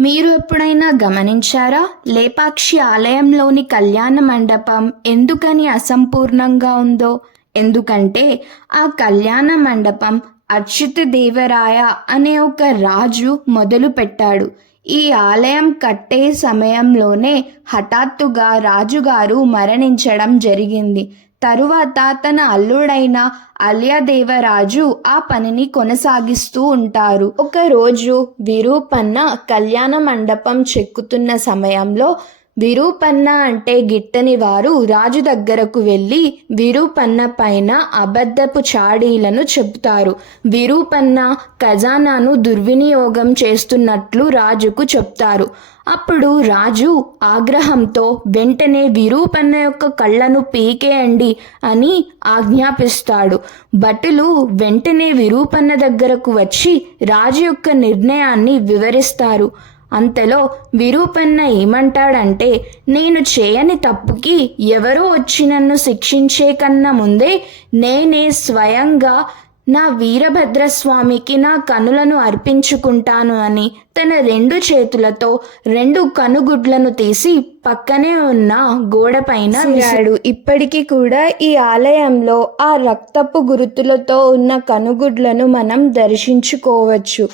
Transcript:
మీరు ఎప్పుడైనా గమనించారా? లేపాక్షి ఆలయంలోని కళ్యాణ మండపం ఎందుకని అసంపూర్ణంగా ఉందో? ఎందుకంటే ఆ కళ్యాణ మండపం అచ్యుతదేవరాయ అనే ఒక రాజు మొదలుపెట్టాడు. ఈ ఆలయం కట్టే సమయంలోనే హఠాత్తుగా రాజుగారు మరణించడం జరిగింది. తరువాత తన అల్లుడైన అలియదేవరాజు ఆ పనిని కొనసాగిస్తూ ఉంటారు. ఒకరోజు విరూపన్న కళ్యాణ మండపం చెక్కుతున్న సమయంలో విరూపన్న అంటే గిట్టని వారు రాజు దగ్గరకు వెళ్ళి విరూపన్న పైన అబద్ధపు చాడీలను చెబుతారు. విరూపన్న ఖజానాను దుర్వినియోగం చేస్తున్నట్లు రాజుకు చెప్తారు. అప్పుడు రాజు ఆగ్రహంతో వెంటనే విరూపన్న యొక్క కళ్ళను పీకేయండి అని ఆజ్ఞాపిస్తాడు. భటులు వెంటనే విరూపన్న దగ్గరకు వచ్చి రాజు యొక్క నిర్ణయాన్ని వివరిస్తారు. అంతలో విరూపన్న ఏమంటాడంటే, నేను చేయని తప్పుకి ఎవరో వచ్చి నన్ను శిక్షించే కన్నా ముందే నేనే స్వయంగా నా వీరభద్రస్వామికి నా కనులను అర్పించుకుంటాను అని తన 2 చేతులతో 2 కనుగుడ్లను తీసి పక్కనే ఉన్న గోడపైన విసిరాడు. ఇప్పటికీ కూడా ఈ ఆలయంలో ఆ రక్తపు గురుతులతో ఉన్న కనుగుడ్లను మనం దర్శించుకోవచ్చు.